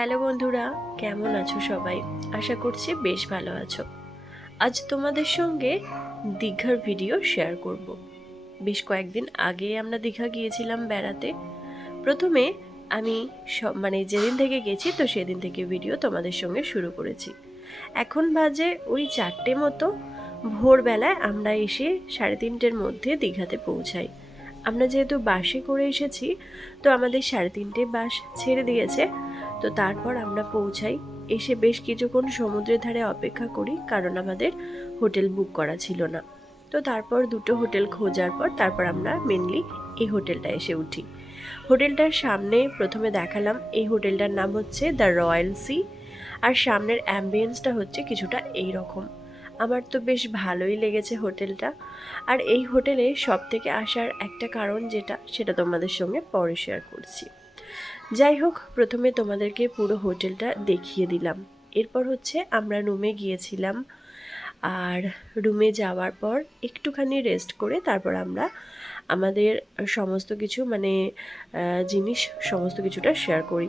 Hello বন্ধুরা, কেমন আছো সবাই? আশা করছি বেশ ভালো আছো। আজ তোমাদের সঙ্গে দীঘার ভিডিও শেয়ার করব। বেশ কয়েকদিন আগে আমরা দীঘা গিয়েছিলাম বেড়াতে। প্রথমে আমি যেদিন থেকে গেছি তো সেদিন থেকে ভিডিও তোমাদের সঙ্গে শুরু করেছি। এখন বাজে ওই 4টে মতো। ভোরবেলায় আমরা এসে 3:30-র মধ্যে দীঘাতে পৌঁছাই। আমরা যেহেতু বাসে করে এসেছি তো আমাদের 3:30 বাস ছেড়ে দিয়েছে। তো তারপর আমরা পৌঁছাই। এসে বেশ কিছুক্ষণ সমুদ্রের ধারে অপেক্ষা করি, কারণ আমাদের হোটেল বুক করা ছিল না। তো তারপর দুটো হোটেল খোঁজার পর তারপর আমরা মেনলি এই হোটেলটা এসে উঠি। হোটেলটার সামনে প্রথমে দেখালাম, এই হোটেলটার নাম হচ্ছে দ্য রয়্যাল সি। আর সামনের অ্যাম্বিয়েন্সটা হচ্ছে কিছুটা এই রকম। আমার তো বেশ ভালোই লেগেছে হোটেলটা। আর এই হোটেলে সব থেকে আসার একটা কারণ সেটা তোমাদের সঙ্গে পরে শেয়ার করছি। যাই হোক, প্রথমে তোমাদেরকে পুরো হোটেলটা দেখিয়ে দিলাম। এরপর হচ্ছে আমরা রুমে গিয়েছিলাম। আর রুমে যাওয়ার পর একটুখানি রেস্ট করে তারপর আমরা আমাদের সমস্ত কিছু জিনিস সমস্ত কিছুটা শেয়ার করি।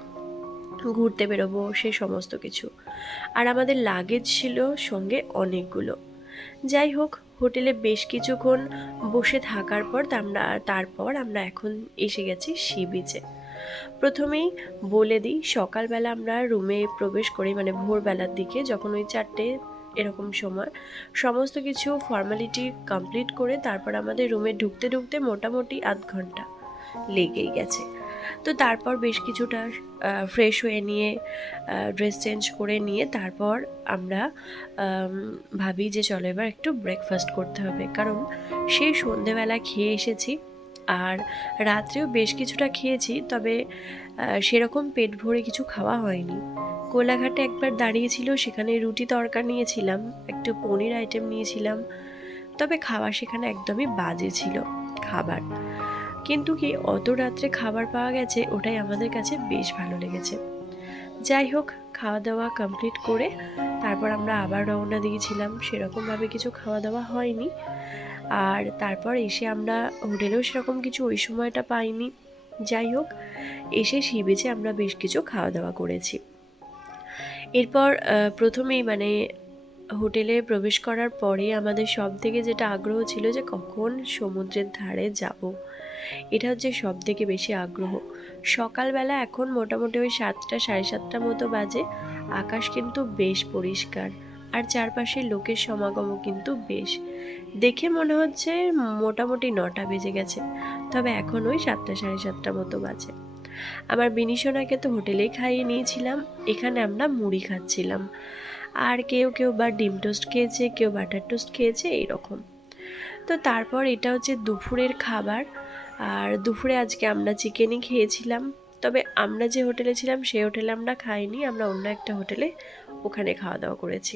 ঘুরতে বেরোবো সে সমস্ত কিছু। আর আমাদের লাগেজ ছিল সঙ্গে অনেকগুলো। যাই হোক, হোটেলে বেশ কিছুক্ষণ বসে থাকার পর তারপর আমরা এখন এসে গেছি সি বিচে। প্রথমেই বলে দিই, সকালবেলা আমরা রুমে প্রবেশ করি, ভোরবেলার দিকে, যখন ওই 4টে এরকম সময় সমস্ত কিছু ফর্মালিটি কমপ্লিট করে তারপর আমাদের রুমে ঢুকতে ঢুকতে মোটামুটি আধ ঘন্টা লেগেই গেছে। তো তারপর বেশ কিছুটা ফ্রেশ হয়ে নিয়ে ড্রেস চেঞ্জ করে নিয়ে তারপর আমরা ভাবি যে চলো এবার একটু ব্রেকফাস্ট করতে হবে, কারণ সেই সন্ধেবেলা খেয়ে এসেছি। আর রাত্রেও বেশ কিছুটা খেয়েছি, তবে সেরকম পেট ভরে কিছু খাওয়া হয়নি। কোলাঘাটে একবার দাঁড়িয়েছিল, সেখানে রুটি তরকা নিয়েছিলাম, একটু পনির আইটেম নিয়েছিলাম, তবে খাওয়া সেখানে একদমই বাজে ছিল খাবার। কিন্তু কি অত রাত্রে খাবার পাওয়া গেছে, ওটাই আমাদের কাছে বেশ ভালো লেগেছে। যাই হোক, খাওয়া দাওয়া কমপ্লিট করে তারপর আমরা আবার রওনা দিয়েছিলাম। সেরকমভাবে কিছু খাওয়া দাওয়া হয়নি। আর তারপর এসে আমরা হোটেলেও সেরকম কিছু ওই সময়টা পাইনি। যাই হোক, এসে সি বিচে আমরা বেশ কিছু খাওয়া দাওয়া করেছি। এরপর প্রথমেই হোটেলে প্রবেশ করার পরে আমাদের সব থেকে যেটা আগ্রহ ছিল যে কখন সমুদ্রের ধারে যাব, এটা হচ্ছে সব থেকে বেশি আগ্রহ। সকালবেলা এখন মোটামুটি ওই 7টা 7:30 মতো বাজে। আকাশ কিন্তু বেশ পরিষ্কার, আর চারপাশের লোকের সমাগমও কিন্তু বেশ। দেখে মনে হচ্ছে মোটামুটি 9টা বেজে গেছে, তবে এখন ওই 7টা 7:30 মতো বাজে। আমার বিনিশোনাকে তো হোটেলেই খাইয়ে নিয়েছিলাম। এখানে আমরা মুড়ি খাচ্ছিলাম, আর কেউ কেউ বা ডিম টোস্ট খেয়েছে, কেউ বাটার টোস্ট খেয়েছে, এইরকম। তো তারপর এটা হচ্ছে দুপুরের খাবার। আর দুপুরে আজকে আমরা চিকেনই খেয়েছিলাম, তবে আমরা যে হোটেলে ছিলাম সেই হোটেলে আমরা খাইনি, আমরা অন্য একটা হোটেলে ওখানে খাওয়া দাওয়া করেছি।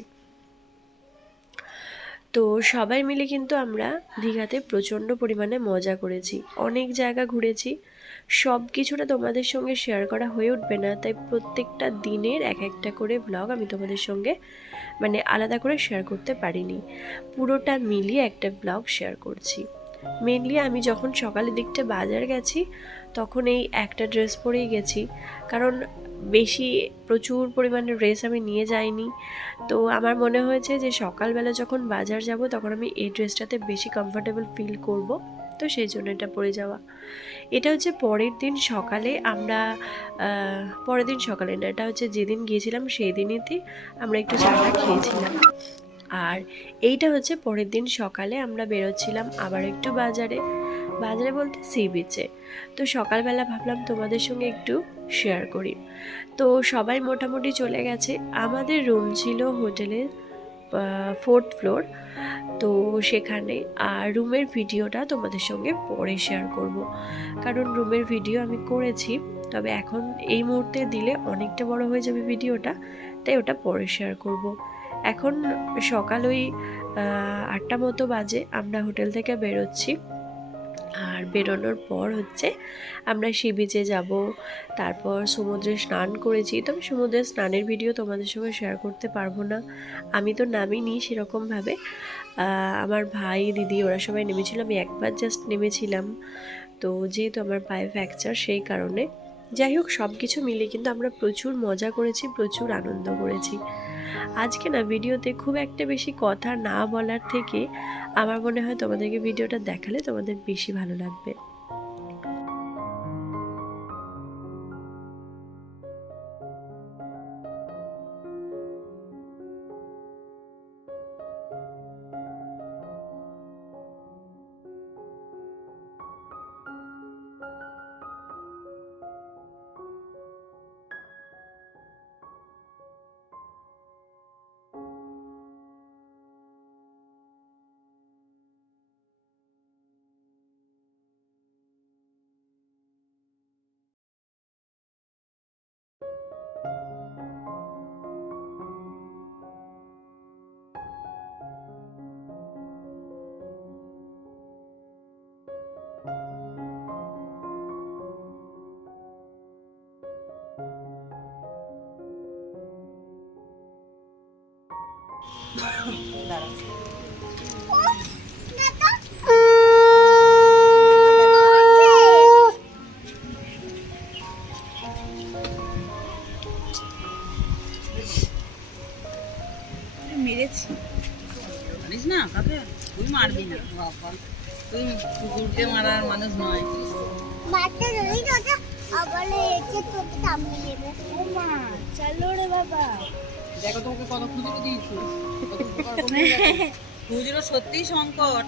তো সবাই মিলে কিন্তু আমরা দীঘাতে প্রচণ্ড পরিমাণে মজা করেছি, অনেক জায়গা ঘুরেছি। সব কিছুটা তোমাদের সঙ্গে শেয়ার করা হয়ে উঠবে না, তাই প্রত্যেকটা দিনের এক একটা করে ব্লগ আমি তোমাদের সঙ্গে আলাদা করে শেয়ার করতে পারিনি। পুরোটা মিলিয়ে একটা ব্লগ শেয়ার করছি। মেনলি আমি যখন সকালের দিকটা বাজার গেছি তখন এই একটা ড্রেস পরেই গেছি, কারণ প্রচুর পরিমাণে ড্রেস আমি নিয়ে যাইনি। তো আমার মনে হয়েছে যে সকালবেলা যখন বাজার যাব তখন আমি এই ড্রেসটাতে বেশি কমফোর্টেবল ফিল করব, তো সেই জন্য এটা পরে যাওয়া। এটা হচ্ছে পরের দিন সকালে পরের দিন সকালে না, এটা হচ্ছে যেদিন গিয়েছিলাম সেই দিনেতেই আমরা একটু চাটা খেয়েছিলাম। আর এইটা হচ্ছে পরের দিন সকালে আমরা বেরোচ্ছিলাম আবার একটু বাজারে বলতে সি বিচে। তো সকালবেলা ভাবলাম তোমাদের সঙ্গে একটু শেয়ার করি। তো সবাই মোটামুটি চলে গেছে। আমাদের রুম ছিল হোটেলের 4th ফ্লোর, তো সেখানে। আর রুমের ভিডিওটা তোমাদের সঙ্গে পরে শেয়ার করব, কারণ রুমের ভিডিও আমি করেছি, তবে এখন এই মুহূর্তে দিলে অনেকটা বড় হয়ে যাবে ভিডিওটা, তাই ওটা পরে শেয়ার করব। এখন সকাল ওই 8টা মতো বাজে, আমরা হোটেল থেকে বেরোচ্ছি। আর বেরোনোর পর হচ্ছে আমরা সি বিচে যাব, তারপর সমুদ্রে স্নান করেছি, তবে সমুদ্রের স্নানের ভিডিও তোমাদের সঙ্গে শেয়ার করতে পারবো না, আমি তো নামিনি সেরকমভাবে। আমার ভাই দিদি ওরা সবাই নেমেছিল, আমি একবার জাস্ট নেমেছিলাম। তো যেহেতু আমার পায়ে ফ্র্যাকচার সেই কারণে যাই হোক, সব কিছু মিলে কিন্তু আমরা প্রচুর মজা করেছি, প্রচুর আনন্দ করেছি। আজকে না ভিডিওতে খুব একটা বেশি কথা না বলার থেকে আমার মনে হয় তোমাদেরকে ভিডিওটা দেখালে তোমাদের বেশি ভালো লাগবে। মেরেছি জানিস না কাকে, তুই মারবি না বাবা, তুই কুকুরকে মারার মানুষ নয়। বাচ্চা ধরেই তো ওটা আবার এসে তোকে সামনে নেবে। ও মা চলো রে বাবা। দেখো তোকে কত খুচরো দিয়েছি, খুচরো সত্যিই সংকট।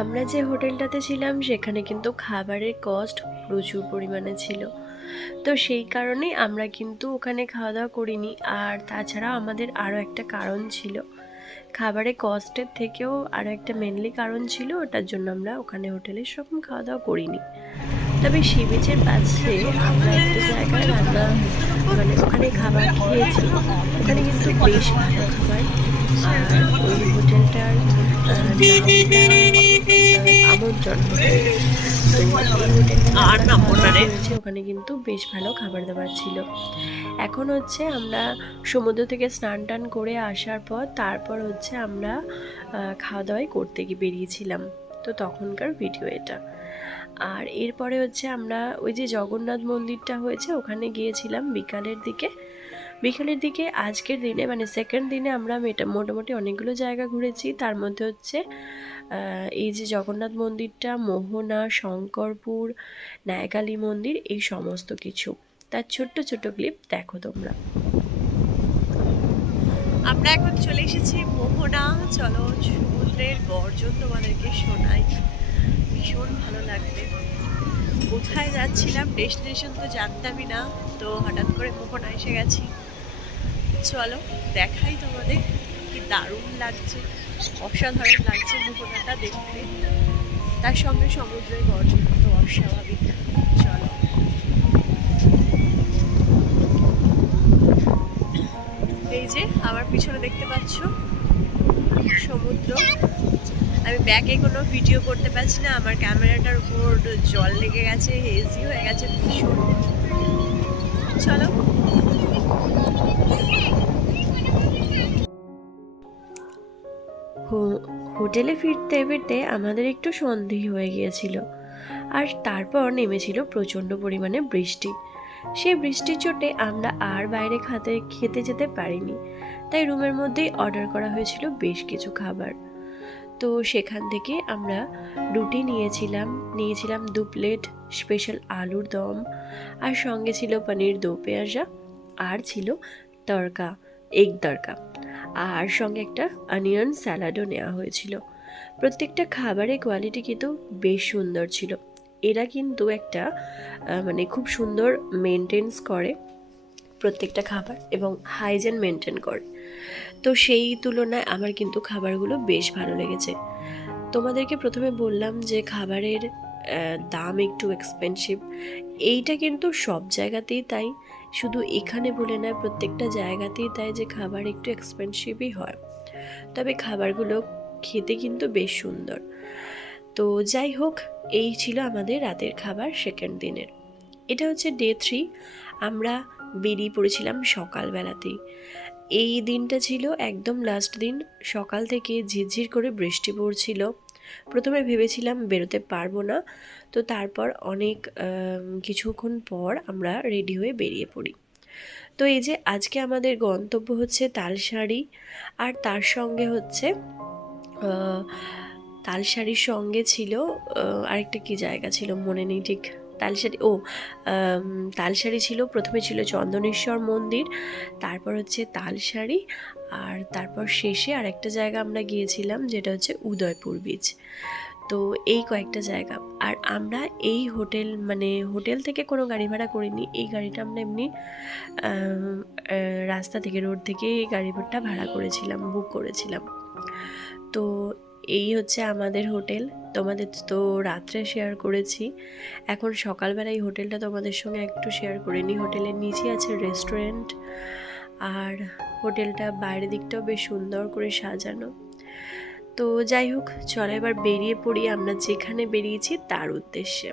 আমরা যে হোটেলটাতে ছিলাম সেখানে কিন্তু খাবারের কস্ট প্রচুর পরিমাণে ছিল, তো সেই কারণেই আমরা কিন্তু ওখানে খাওয়া দাওয়া করিনি। আর তাছাড়া আমাদের আরও একটা কারণ ছিল, খাবারের কস্টের থেকেও আরও একটা মেনলি কারণ ছিল, ওটার জন্য আমরা ওখানে হোটেলে সেরকম খাওয়া দাওয়া করিনি। তবে সি বিচের পাশে আমরা একটা জায়গায় রান্না মানে ওখানে খাবার খেয়েছি, ওখানে কিন্তু বেশ ভালো খাবার। আর ওই হোটেলটার আমন্ত্রণ হয়েছে, ওখানে কিন্তু বেশ ভালো খাবার দাবার ছিল। এখন হচ্ছে আমরা সমুদ্র থেকে স্নান টান করে আসার পর তারপর হচ্ছে আমরা খাওয়া দাওয়াই করতে গিয়ে বেরিয়েছিলাম, তো তখনকার ভিডিও এটা। আর এরপরে হচ্ছে আমরা ওই যে জগন্নাথ মন্দিরটা হয়েছে ওখানে গিয়েছিলাম বিকালের দিকে আজকের দিনে মানে সেকেন্ড দিনে আমরা মোটামুটি অনেকগুলো জায়গা ঘুরেছি। তার মধ্যে হচ্ছে এই যে জগন্নাথ মন্দিরটা, মোহনা, শঙ্করপুর, নায়কালী মন্দির, এই সমস্ত কিছু তার ছোট্ট ছোট্ট ক্লিপ দেখো তোমরা। আমরা এখন চলে এসেছি মোহনা। চলো সমুদ্রের গর্জন তোমাদেরকে শোনাই, ভীষণ ভালো লাগবে। কোথায় যাচ্ছিলাম ডেস্টিনেশন তো জানতামই না, তো হঠাৎ করে মোহনা এসে গেছি। চলো দেখাই তোমাদের, কি দারুণ লাগছে, অসাধারণ লাগছে মোহনাটা দেখতে, তার সঙ্গে সমুদ্রের গর্জন তো অস্বাভাবিক। চলো এই যে আমার পিছনে দেখতে পাচ্ছ সমুদ্র। আমি ব্যাগে কোনো ভিডিও করতে পারছি না, আমার ক্যামেরাটার উপর জল লেগে গেছে, হেজি হয়ে গেছে ভীষণ। চলো হোটেলে ফিরতে ফিরতে আমাদের একটু সন্দেহ হয়ে গিয়েছিল, আর তারপর নেমেছিল প্রচণ্ড পরিমাণে বৃষ্টি। সেই বৃষ্টির চোটে আমরা আর বাইরে খেতে যেতে পারিনি, তাই রুমের মধ্যেই অর্ডার করা হয়েছিল বেশ কিছু খাবার। তো সেখান থেকে আমরা রুটি নিয়েছিলাম 2 প্লেট স্পেশাল আলুর দম, আর সঙ্গে ছিল পনির দো পেঁয়াজা, আর ছিল এগ তড়কা, আর সঙ্গে একটা অনিয়ন স্যালাডও নেওয়া হয়েছিল। প্রত্যেকটা খাবারের কোয়ালিটি কিন্তু বেশ সুন্দর ছিল। এরা কিন্তু একটা মানে খুব সুন্দর মেনটেন্স করে প্রত্যেকটা খাবার এবং হাইজেন মেনটেন করে, তো সেই তুলনায় আমার কিন্তু খাবারগুলো বেশ ভালো লেগেছে। তোমাদেরকে প্রথমে বললাম যে খাবারের দাম একটু এক্সপেন্সিভ, এইটা কিন্তু সব জায়গাতেই তাই, শুধু এখানে বলে নয়, প্রত্যেকটা জায়গাতেই তাই যে খাবার একটু এক্সপেন্সিভই হয়, তবে খাবারগুলো খেতে কিন্তু বেশ সুন্দর। তো যাই হোক, এই ছিল আমাদের রাতের খাবার সেকেন্ড দিনের। এটা হচ্ছে ডে 3। আমরা বেরিয়ে পড়েছিলাম সকালবেলাতেই। এই দিনটা ছিল একদম লাস্ট দিন। সকাল থেকে ঝিরঝির করে বৃষ্টি পড়ছিল। প্রথমে ভেবেছিলাম বেরোতে পারবো না, তো তারপর অনেক কিছুক্ষণ পর আমরা রেডি হয়ে বেরিয়ে পড়ি। তো এই যে আজকে আমাদের গন্তব্য হচ্ছে তালসারি, আর তার সঙ্গে হচ্ছে তালসারির সঙ্গে ছিল আরেকটা কি জায়গা ছিল মনে নেই ঠিক। তালসারি তালসারি ছিল, প্রথমে ছিল চন্দনেশ্বর মন্দির, তারপর হচ্ছে তালসারি, আর তারপর শেষে আরেকটা জায়গা আমরা গিয়েছিলাম যেটা হচ্ছে উদয়পুর বিচ। তো এই কয়েকটা জায়গা। আর আমরা এই হোটেল থেকে কোনো গাড়ি ভাড়া করিনি, এই গাড়িটা আমরা এমনি রাস্তা থেকে, রোড থেকে এই গাড়িটা ভাড়া করেছিলাম, বুক করেছিলাম। তো এই হচ্ছে আমাদের হোটেল। তোমাদের তো রাত্রে শেয়ার করেছি, এখন সকালবেলা এই হোটেলটা তোমাদের সঙ্গে একটু শেয়ার করে নিই। হোটেলের নিচে আছে রেস্টুরেন্ট, আর হোটেলটা বাইরের দিকটাও বেশ সুন্দর করে সাজানো। তো যাই হোক, চলো এবার বেরিয়ে পড়ি আমরা যেখানে বেরিয়েছি তার উদ্দেশ্যে।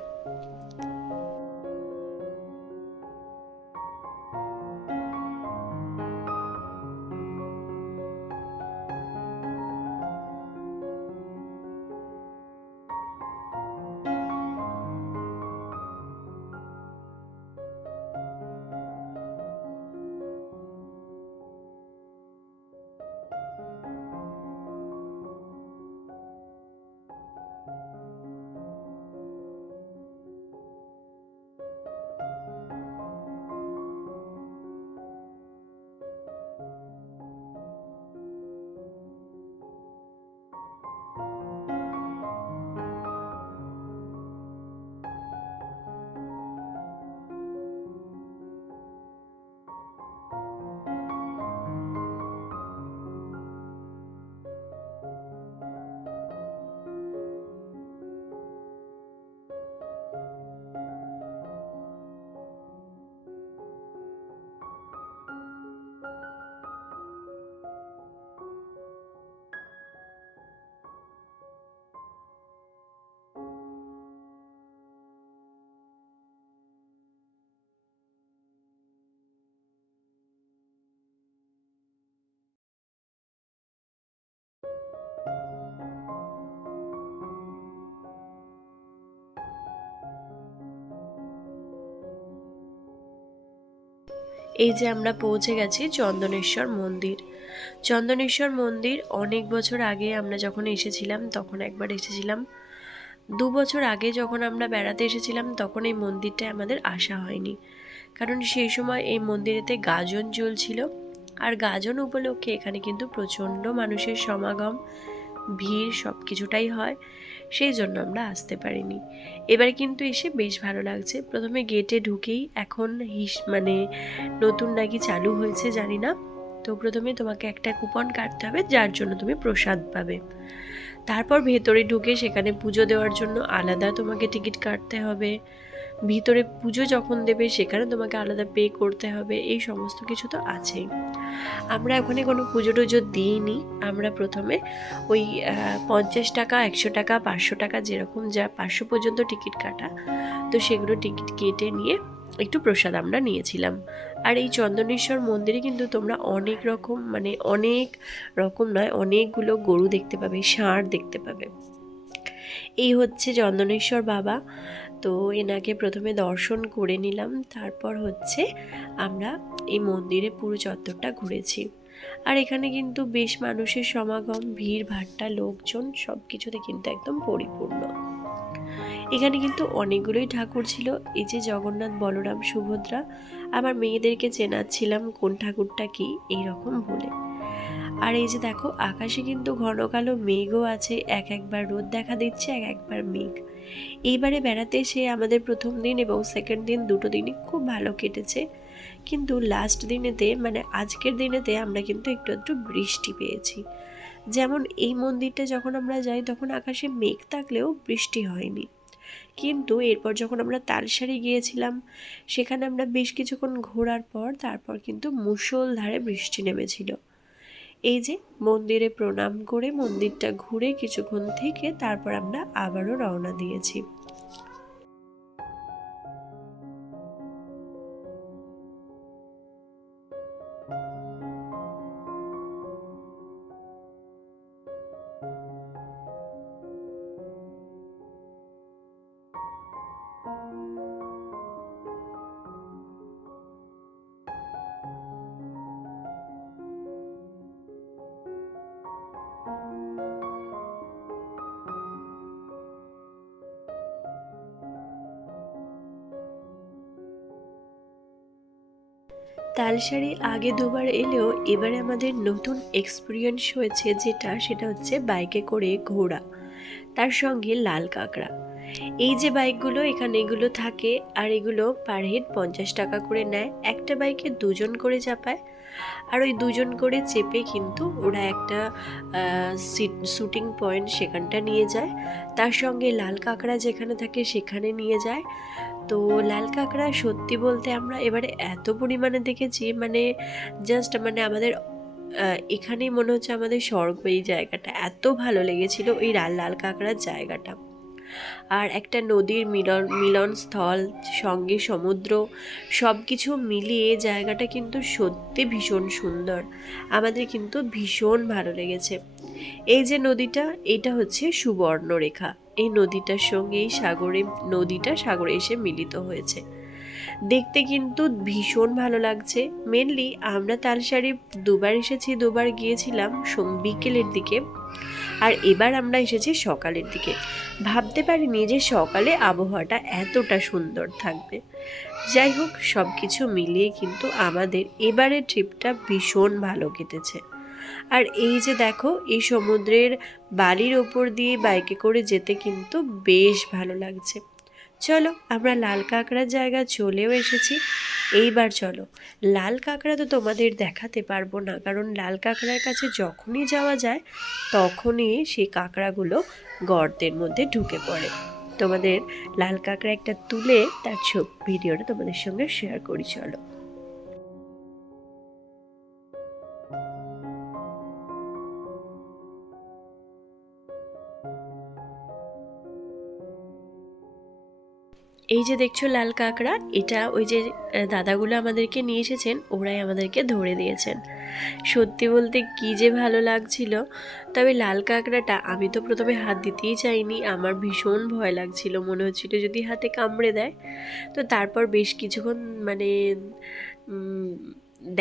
এই যে আমরা পৌঁছে গেছি চন্দনেশ্বর মন্দির। চন্দনেশ্বর মন্দির অনেক বছর আগে আমরা যখন এসেছিলাম, তখন একবার এসেছিলাম। 2 বছর আগে যখন আমরা বেড়াতে এসেছিলাম তখন এই মন্দিরটায় আমাদের আসা হয়নি, কারণ সেই সময় এই মন্দিরেতে গাজন চলছিল। আর গাজন উপলক্ষে এখানে কিন্তু প্রচণ্ড মানুষের সমাগম, ভিড় সব কিছুটাই হয়, সেই জন্য আমরা আসতে পারিনি। এবার কিন্তু এসে বেশ ভালো লাগছে। প্রথমে গেটে ঢুকেই এখন নতুন নাকি চালু হয়েছে জানি না, তো প্রথমে তোমাকে একটা কুপন কাটতে হবে যার জন্য তুমি প্রসাদ পাবে। তারপর ভেতরে ঢুকে সেখানে পুজো দেওয়ার জন্য আলাদা তোমাকে টিকিট কাটতে হবে। ভিতরে পুজো যখন দেবে সেখানে তোমাকে আলাদা পে করতে হবে, এই সমস্ত কিছু তো আছেই। আমরা ওখানে কোনো পুজো টুজো দিইনি। আমরা প্রথমে ওই 50 টাকা, 100 টাকা, 500 টাকা, যেরকম যা 500 পর্যন্ত টিকিট কাটা, তো সেগুলো টিকিট কেটে নিয়ে একটু প্রসাদ আমরা নিয়েছিলাম। আর এই চন্দনেশ্বর মন্দিরে কিন্তু তোমরা অনেক রকম নয়, অনেকগুলো গরু দেখতে পাবে, ষাঁড় দেখতে পাবে। এই হচ্ছে চন্দনেশ্বর বাবা। তো এনাকে প্রথমে দর্শন করে নিলাম, তারপর হচ্ছে আমরা এই মন্দিরে পুরো চত্বরটা ঘুরেছি। আর এখানে কিন্তু বেশ মানুষের সমাগম, ভিড় ভাট্টা, লোকজন সব কিছুতে কিন্তু একদম পরিপূর্ণ। এখানে কিন্তু অনেকগুলোই ঠাকুর ছিল, এই যে জগন্নাথ, বলরাম, সুভদ্রা। আমার মেয়েদেরকে চেনাচ্ছিলাম কোন ঠাকুরটা কি এইরকম বলে। আর এই যে দেখো, আকাশে কিন্তু ঘন কালো মেঘও আছে, একবার রোদ দেখা দিচ্ছে, একবার মেঘ। এইবারে বেড়াতে এসে আমাদের প্রথম দিন এবং সেকেন্ড দিন, দুটো দিনই খুব ভালো কেটেছে। কিন্তু লাস্ট দিনেতে আজকের দিনেতে আমরা কিন্তু একটু বৃষ্টি পেয়েছি। যেমন এই মন্দিরটা যখন আমরা যাই তখন আকাশে মেঘ থাকলেও বৃষ্টি হয়নি, কিন্তু এরপর যখন আমরা তালসারি গিয়েছিলাম সেখানে আমরা বেশ কিছুক্ষণ ঘোরার পর তারপর কিন্তু মুষলধারে বৃষ্টি নেমেছিল। এই যে মন্দিরে প্রণাম করে মন্দিরটা ঘুরে কিছুক্ষণ থেকে তারপর আমরা আবারও রওনা দিয়েছি। তালসারি আগে দুবার এলেও এবারে আমাদের নতুন এক্সপিরিয়েন্স হয়েছে, সেটা হচ্ছে বাইকে করে ঘোরা, তার সঙ্গে লাল কাঁকড়া। এই যে বাইকগুলো এখানে এগুলো থাকে, আর এগুলো পার হেড 50 টাকা করে নেয়। একটা বাইকে 2 জন করে চাপায়, আর ওই 2 জন করে চেপে কিন্তু ওরা একটা শুটিং পয়েন্ট সেখানটা নিয়ে যায়, তার সঙ্গে লাল কাঁকড়া যেখানে থাকে সেখানে নিয়ে যায়। তো লাল কাঁকড়া সত্যি বলতে আমরা এবারে এত পরিমাণে দেখেছি, মানে জাস্ট মানে আমাদের এখানেই মনে হচ্ছে আমাদের স্বর্গ। এই জায়গাটা এত ভালো লেগেছিল, ওই লাল কাঁকড়ার জায়গাটা। আর একটা নদীর মিলনস্থল, সঙ্গে সমুদ্র, সব কিছু মিলিয়ে জায়গাটা কিন্তু সত্যি ভীষণ সুন্দর। আমাদের কিন্তু ভীষণ ভালো লেগেছে। এই যে নদীটা, এটা হচ্ছে সুবর্ণরেখা। এই নদীটার সঙ্গে নদীটা সাগরে এসে মিলিত হয়েছে। দেখতে কিন্তু ভীষণ ভালো লাগছে। মেনলি আমরা তালসারি দুবার এসেছি, দুবার গিয়েছিলাম বিকেলের দিকে, আর এবার আমরা এসেছি সকালের দিকে। ভাবতে পারিনি যে সকালে আবহাওয়াটা এতটা সুন্দর থাকবে। যাই হোক, সব কিছু মিলিয়ে কিন্তু আমাদের এবারের ট্রিপটা ভীষণ ভালো কেটেছে। আর এই যে দেখো, এই সমুদ্রের বালির ওপর দিয়ে বাইকে করে যেতে কিন্তু বেশ ভালো লাগছে। চলো, আমরা লাল কাঁকড়ার জায়গা চলেও এসেছি। এইবার চলো, লাল কাঁকড়া তো তোমাদের দেখাতে পারবো না, কারণ লাল কাঁকড়ার কাছে যখনই যাওয়া যায় তখনই সেই কাঁকড়াগুলো গর্তের মধ্যে ঢুকে পড়ে। তোমাদের লাল কাঁকড়া একটা তুলে তার ভিডিওটা তোমাদের সঙ্গে শেয়ার করি, চলো। এই যে দেখছো লাল কাঁকড়া, এটা ওই যে দাদাগুলো আমাদেরকে নিয়ে এসেছেন, ওরাই আমাদেরকে ধরে দিয়েছেন। সত্যি বলতে কি যে ভালো লাগছিল। তবে লাল কাঁকড়াটা আমি তো প্রথমে হাত দিতেই চাইনি, আমার ভীষণ ভয় লাগছিল, মনে হচ্ছিল যদি হাতে কামড়ে দেয়। তো তারপর বেশ কিছুক্ষণ মানে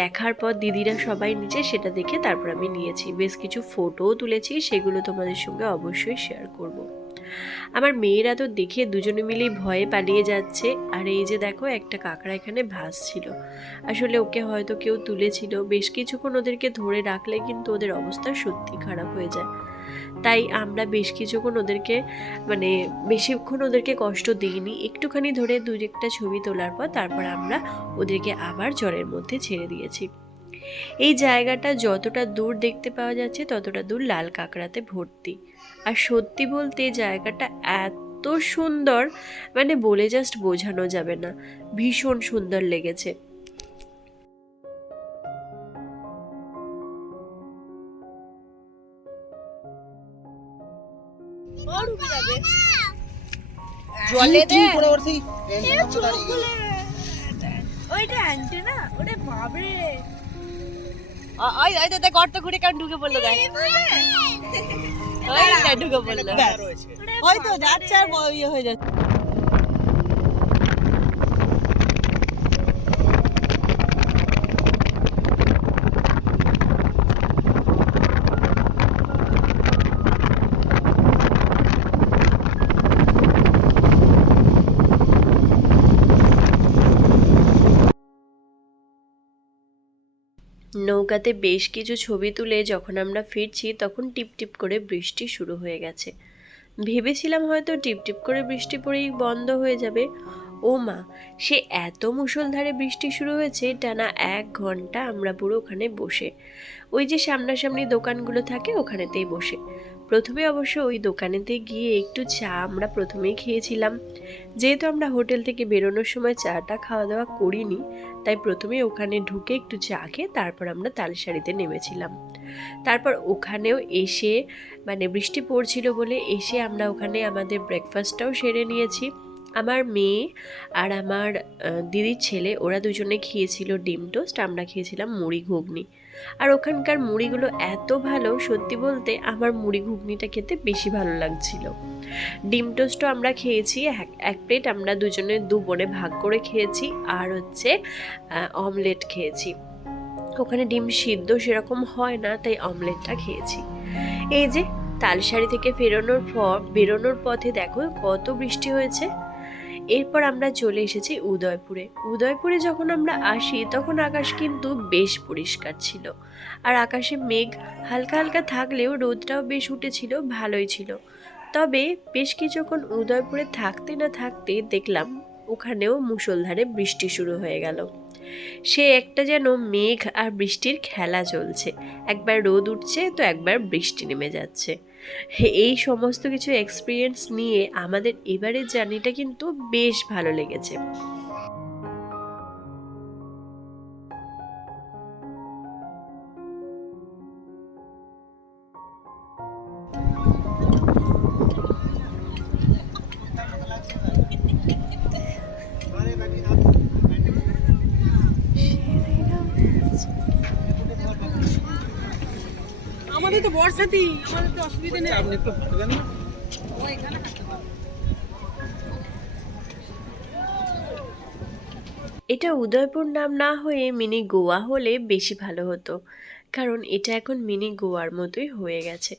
দেখার পর দিদিরা সবাই নিচে, সেটা দেখে তারপর আমি নিয়েছি। বেশ কিছু ফটোও তুলেছি, সেগুলো তোমাদের সঙ্গে অবশ্যই শেয়ার করব। আমার মেয়েরা তো দেখে দুজনে মিলেই ভয়ে পালিয়ে যাচ্ছে। আর এই যে দেখো, একটা কাঁকড়া এখানে ভাসছিল। আসলে ওকে হয়তো কেউ তুলেছিল। বেশ কিছুক্ষণ ওদেরকে ধরে রাখলে কিন্তু ওদের অবস্থা সত্যি খারাপ হয়ে যায়। তাই আমরা বেশ কিছুক্ষণ ওদেরকে মানে বেশিক্ষণ ওদেরকে কষ্ট দিইনি, একটুখানি ধরে একটা ছবি তোলার পর তারপর আমরা ওদেরকে আবার জলের মধ্যে ছেড়ে দিয়েছি। এই জায়গাটা যতটা দূর দেখতে পাওয়া যাচ্ছে ততটা দূর লাল কাঁকড়াতে ভর্তি। আর সত্যি বলতে জায়গাটা এত সুন্দর, মানে বলে জাস্ট বোঝানো যাবে না, ভীষণ সুন্দর লেগেছে। জলে দে ওইটা আনতে না, ওরে বাবরে, ওই গর্ত ঘুরে কারণ ঢুকে পড়লো, দেখ ঢুকে পড়লো, হয়তো যাচ্ছে আর ইয়ে হয়ে যাচ্ছে। নৌকাতে বেশ কিছু ছবি তুলে যখন আমরা ফিরছি তখন টিপ টিপ করে বৃষ্টি শুরু হয়ে গেছে। ভেবেছিলাম হয়তো টিপ টিপ করে বৃষ্টি পড়েই বন্ধ হয়ে যাবে। ও মা, সে এত মুষলধারে বৃষ্টি শুরু হয়েছে, টানা 1 ঘন্টা আমরা পুরো ওখানে বসে, ওই যে সামনাসামনি দোকানগুলো থাকে ওখানেতেই বসে। প্রথমে অবশ্য ওই দোকানেতে গিয়ে একটু চা আমরা প্রথমেই খেয়েছিলাম। যেহেতু আমরা হোটেল থেকে বেরোনোর সময় চাটা খাওয়া দাওয়া করিনি, তাই প্রথমে ওখানে ঢুকে একটু চা খেয়ে তারপর আমরা তালসারিতে নেমেছিলাম। তারপর ওখানেও এসে মানে বৃষ্টি পড়ছিল বলে এসে আমরা ওখানে আমাদের ব্রেকফাস্টটাও সেরে নিয়েছি। আমার মেয়ে আর আমার দিদির ছেলে ওরা দুজনে খেয়েছিল ডিম টোস্ট, আমরা খেয়েছিলাম মুড়ি ঘুগনি। আর ওখানকার মুড়িগুলো এত ভালো, সত্যি বলতে আমার মুড়ি ঘুগনিটা খেতে বেশি ভালো লাগছিল। ডিম টোস্টও আমরা খেয়েছি 1 প্লেট, আমরা দুজনে 2 বোনে ভাগ করে খেয়েছি। আর হচ্ছে অমলেট খেয়েছি। ওখানে ডিম সিদ্ধ সেরকম হয় না, তাই অমলেটটা খেয়েছি। এই যে তালসারি থেকে বেরোনোর পথে দেখো কত বৃষ্টি হয়েছে। এরপর আমরা চলে এসেছি উদয়পুরে। উদয়পুরে যখন আমরা আসি তখন আকাশ কিন্তু বেশ পরিষ্কার ছিল, আর আকাশে মেঘ হালকা হালকা থাকলেও রোদটাও বেশ উঠেছিল, ভালোই ছিল। তবে বেশ কিছুক্ষণ উদয়পুরে থাকতে না থাকতে দেখলাম ওখানেও মুষলধারে বৃষ্টি শুরু হয়ে গেল। সে একটা যেন মেঘ আর বৃষ্টির খেলা চলছে, একবার রোদ উঠছে তো একবার বৃষ্টি নেমে যাচ্ছে। এই সমস্ত কিছু এক্সপিরিয়েন্স নিয়ে আমাদের এবারের জার্নিটা কিন্তু বেশ ভালো লেগেছে। আমাদের তো বর্ষাতি, আমাদের তো অসুবিধা নেই। আপনি তো থাকবেন না, ও এখানে থাকতে পারবে। এটা উদয়পুর নাম না হয়ে মিনি গোয়া হলে বেশি ভালো হতো, কারণ এটা এখন মিনি গোয়ার মতোই হয়ে গেছে।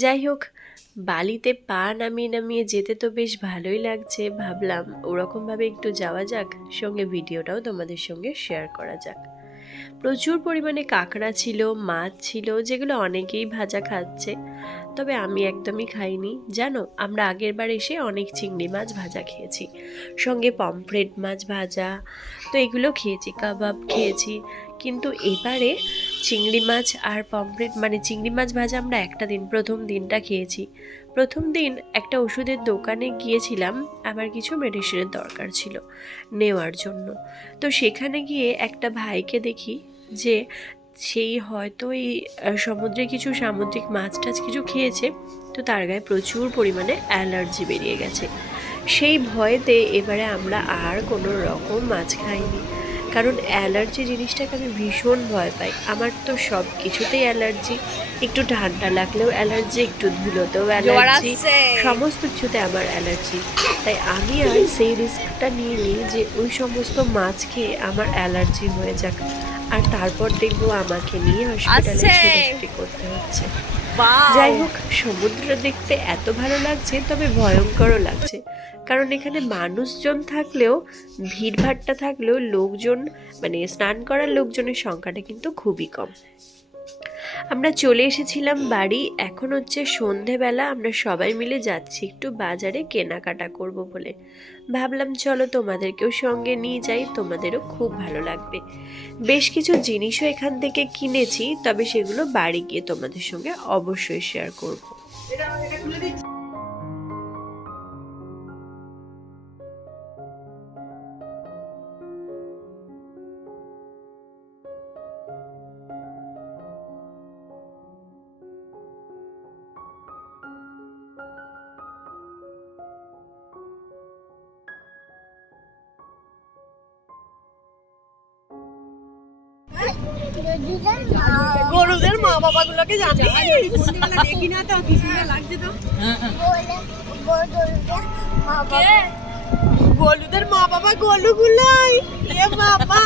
যাই হোক, বালিতে পা নামিয়ে নামিয়ে যেতে তো বেশ ভালোই লাগছে। ভাবলাম ওরকমভাবে একটু যাওয়া যাক, সঙ্গে ভিডিওটাও তোমাদের সঙ্গে শেয়ার করা যাক। প্রচুর পরিমাণে কাঁকড়া ছিল, মাছ ছিল, যেগুলো অনেকেই ভাজা খাচ্ছে, তবে আমি একদমই খাইনি। জানো, আমরা আগের বার এসে অনেক চিংড়ি মাছ ভাজা খেয়েছি, সঙ্গে পমফ্রেট মাছ ভাজা, তো এগুলো খেয়েছি, কাবাব খেয়েছি। কিন্তু এবারে চিংড়ি মাছ আর পমফ্রেট মানে চিংড়ি মাছ ভাজা আমরা একটা দিন, প্রথম দিনটা খেয়েছি। প্রথম দিন একটা ওষুধের দোকানে গিয়েছিলাম, আমার কিছু মেডিসিনের দরকার ছিল নেওয়ার জন্য। তো সেখানে গিয়ে একটা ভাইকে দেখি যে সেই হয়তো এই সমুদ্রে কিছু সামুদ্রিক মাছ টাছ কিছু খেয়েছে, তো তার গায়ে প্রচুর পরিমাণে অ্যালার্জি বেরিয়ে গেছে। সেই ভয়েতে এবারে আমরা আর কোনো রকম মাছ খাইনি, কারণ অ্যালার্জি জিনিসটাকে আমি ভীষণ ভয় পাই। আমার তো সব কিছুতেই অ্যালার্জি, একটু ঠান্ডা লাগলেও অ্যালার্জি, একটু ধুলোতেও অ্যালার্জি, সমস্ত কিছুতে আমার অ্যালার্জি। তাই আমি আর সেই রিস্কটা নিয়ে নিই যে ওই সমস্ত মাছ খেয়ে আমার অ্যালার্জি হয়ে যাক, আর তারপর দেখবো আমাকে নিয়ে হসপিটালে ছুটাছুটি করতে হচ্ছে। যাই হোক, সমুদ্র দেখতে এত ভালো লাগছে, তবে ভয়ঙ্করও লাগছে, কারণ এখানে মানুষজন থাকলেও, ভিড়ভাট্টা থাকলেও, লোকজন মানে স্নান করার লোকজনের সংখ্যাটা কিন্তু খুবই কম। আমরা চলে এসেছিলাম বাড়ি। এখন হচ্ছে সন্ধেবেলা, আমরা সবাই মিলে যাচ্ছি একটু বাজারে কেনাকাটা করব বলে। ভাবলাম চলো তোমাদেরকেও সঙ্গে নিয়ে যাই, তোমাদেরও খুব ভালো লাগবে। বেশ কিছু জিনিসও এখান থেকে কিনেছি, তবে সেগুলো বাড়ি গিয়ে তোমাদের সঙ্গে অবশ্যই শেয়ার করব। গরুদের মা বাবা গুলোকে জানি দেখি না তো, কি সুন্দর লাগছে তো। গলুদের মা বাবা, গলু গুলাই বাবা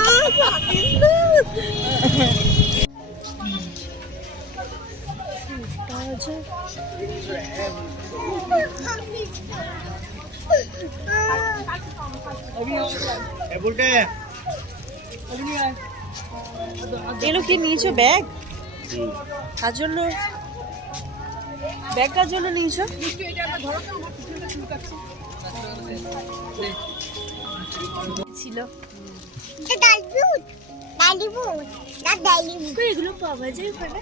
এগুলো কি নিয়েছো? ব্যাগ কার জন্য? ব্যাগ কার জন্য নিয়েছো? ছিল এগুলো পাওয়া যায় ওখানে।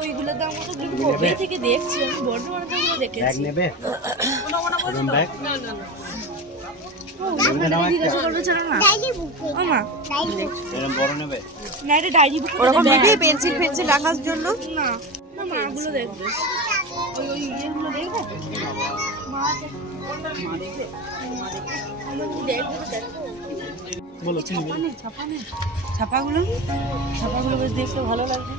ওইগুলো দাম কবে থেকে দেখছি আমি, বড় বড় দামগুলো দেখেছি। পেন্সিল ফেন্সিল রাখার জন্য না, মাগুলো দেখবে, ওই ইয়েগুলো দেখবে, ছাপাগুলো বেশ দেখতে ভালো লাগবে।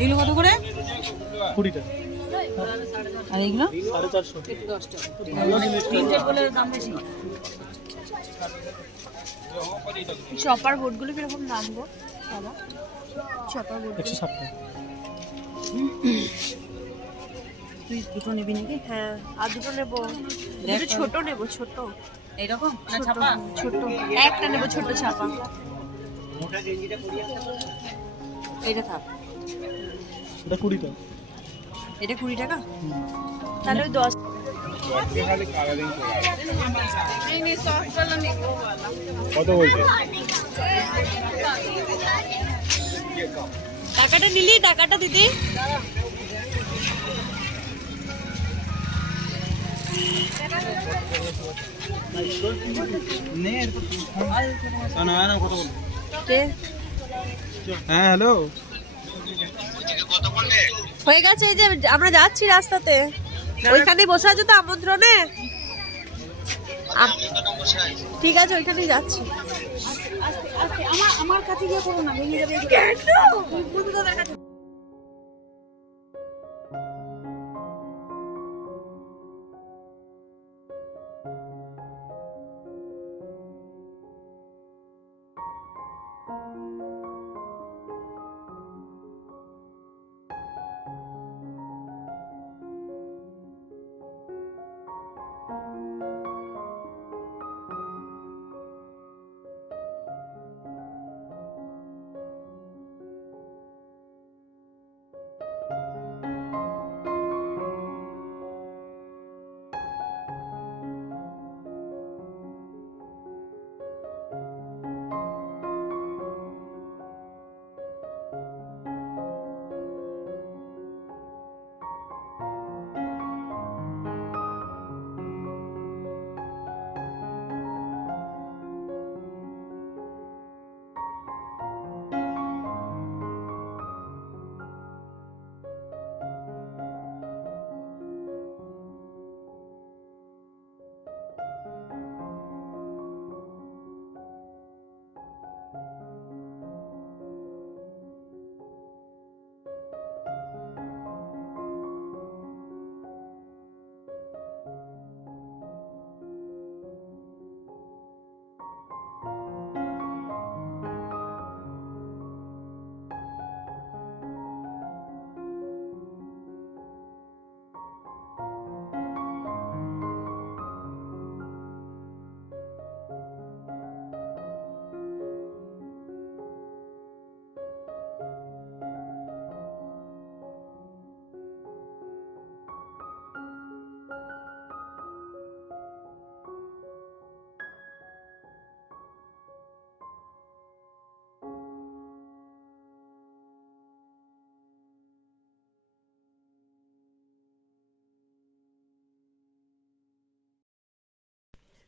এগুলো কত করে? 20 টাকা। আর এগুলো 450। প্রিন্টেড বলে দাম বেশি। চপার বোর্ডগুলো কিরকম দাম গো দাদা? চপার বোর্ড 160 টাকা। তুই দুটো নিবি নাকি? হ্যাঁ আর দুটো নেবো, দেখ দুটো ছোট নেবো, ছোট এইরকম না ছোট, ছাপা? ছোট একটা নেবো, ছোট ছাপা। এইটা থাক। এটা 20 টাকা। এটা 20 টাকা? তাহলে ওই 10। কত বলছে? টাকাটা নিলি, টাকাটা দিদি। হ্যাঁ হ্যালো, হয়ে গেছে, এই যে আমরা যাচ্ছি রাস্তাতে, ওইখানে বসে আছো তো আমন্ত্রণে। ঠিক আছে, ওইখানেই যাচ্ছি। আমার কাছে গিয়ে করো না, ভেঙে যাবে।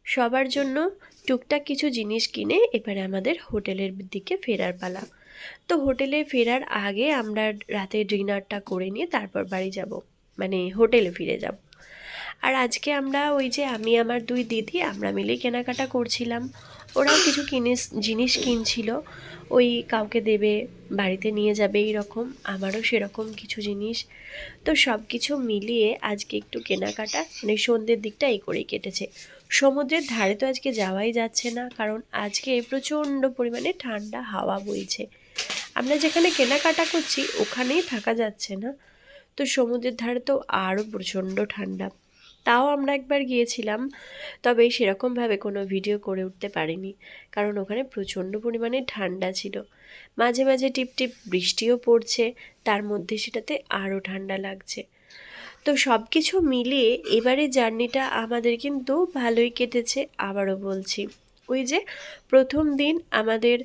সবার জন্য টুকটাক কিছু জিনিস কিনে এবারে আমাদের হোটেলের দিকে ফেরার পালা। তো হোটেলে ফেরার আগে আমরা রাতে ডিনারটা করে নিয়ে তারপর বাড়ি যাব, মানে হোটেলে ফিরে যাব। আর আজকে আমরা ওই যে আমি আমার দুই দিদি আমরা মিলে কেনাকাটা করছিলাম, ওরাও কিছু জিনিস কিনছিল, ওই কাউকে দেবে, বাড়িতে নিয়ে যাবে, এইরকম আমারও সেরকম কিছু জিনিস। তো সব কিছু মিলিয়ে আজকে একটু কেনাকাটা, মানে সন্ধ্যের দিকটা এই করেই কেটেছে। সমুদ্রের ধারে তো আজকে যাওয়াই যাচ্ছে না, কারণ আজকে প্রচণ্ড পরিমাণে ঠান্ডা হাওয়া বইছে। আমরা যেখানে কেনাকাটা করছি ওখানেই থাকা যাচ্ছে না, তো সমুদ্রের ধারে তো আরও প্রচণ্ড ঠান্ডা। তাও আমরা একবার গিয়েছিলাম, তবে সেরকমভাবে কোনো ভিডিও করে উঠতে পারিনি, কারণ ওখানে প্রচণ্ড পরিমাণে ঠান্ডা ছিল। মাঝে মাঝে টিপ টিপ বৃষ্টিও পড়ছে, তার মধ্যে সেটাতে আরও ঠান্ডা লাগছে। তো সব কিছু মিলিয়ে এবারে জার্নিটা আমাদের কিন্তু ভালোই কেটেছে। আবারও বলছি, ওই যে প্রথম দিন আমাদের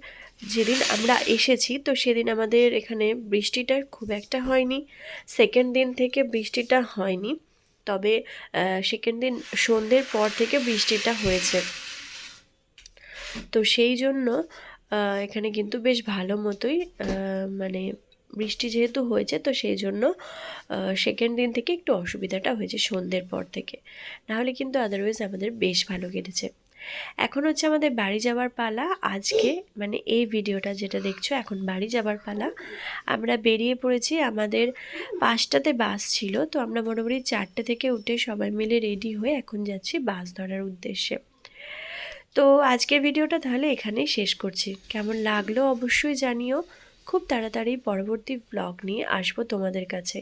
যেদিন আমরা এসেছি, তো সেদিন আমাদের এখানে বৃষ্টিটা খুব একটা হয়নি। সেকেন্ড দিন থেকে বৃষ্টিটা হয়নি, তবে সেকেন্ড দিন সন্ধ্যের পর থেকে বৃষ্টিটা হয়েছে। তো সেই জন্য এখানে কিন্তু বেশ ভালো মতোই মানে বৃষ্টি যেহেতু হয়েছে, তো সেই জন্য সেকেন্ড দিন থেকে একটু অসুবিধাটা হয়েছে সন্ধ্যের পর থেকে, নাহলে কিন্তু আদারওয়াইজ আমাদের বেশ ভালো কেটেছে। এখন হচ্ছে আমাদের বাড়ি যাওয়ার পালা আজকে, মানে এই ভিডিওটা যেটা দেখছো এখন বাড়ি যাওয়ার পালা। আমরা বেরিয়ে পড়েছি, আমাদের 5টাতে বাস ছিল, তো আমরা মোটামুটি 4টে থেকে উঠে সবাই মিলে রেডি হয়ে এখন যাচ্ছি বাস ধরার উদ্দেশ্যে। তো আজকের ভিডিওটা তাহলে এখানেই শেষ করছি, কেমন লাগলো অবশ্যই জানিও। খুব তাড়াতাড়ি পরবর্তী ব্লগ নিয়ে আসবো তোমাদের কাছে।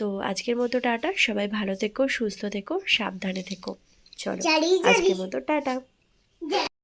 তো আজকের মতো টাটা, সবাই ভালো থেকো, সুস্থ থেকো, সাবধানে থেকো। চলো চালিয়ে আজকের মতো টাটা।